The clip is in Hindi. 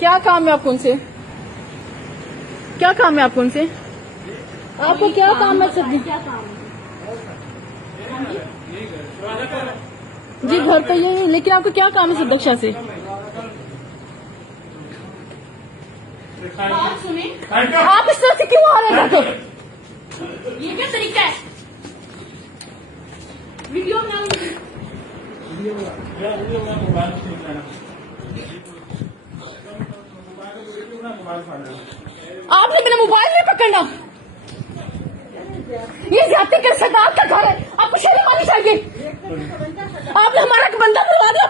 क्या काम है आपको उनसे? क्या काम है आपको उनसे? आपको क्या काम है सर? जी घर तो यही, लेकिन आपको क्या काम है सुरक्षा से? आप इस तरह से क्यों आ रहे हैं? ये क्या तरीका है? वीडियो आपने मेरा मोबाइल नहीं पकड़ना। ये ज्यादा कर सरदार का घर है, आपको शर्म आनी चाहिए। आपने हमारा बंदा बुलवा दिया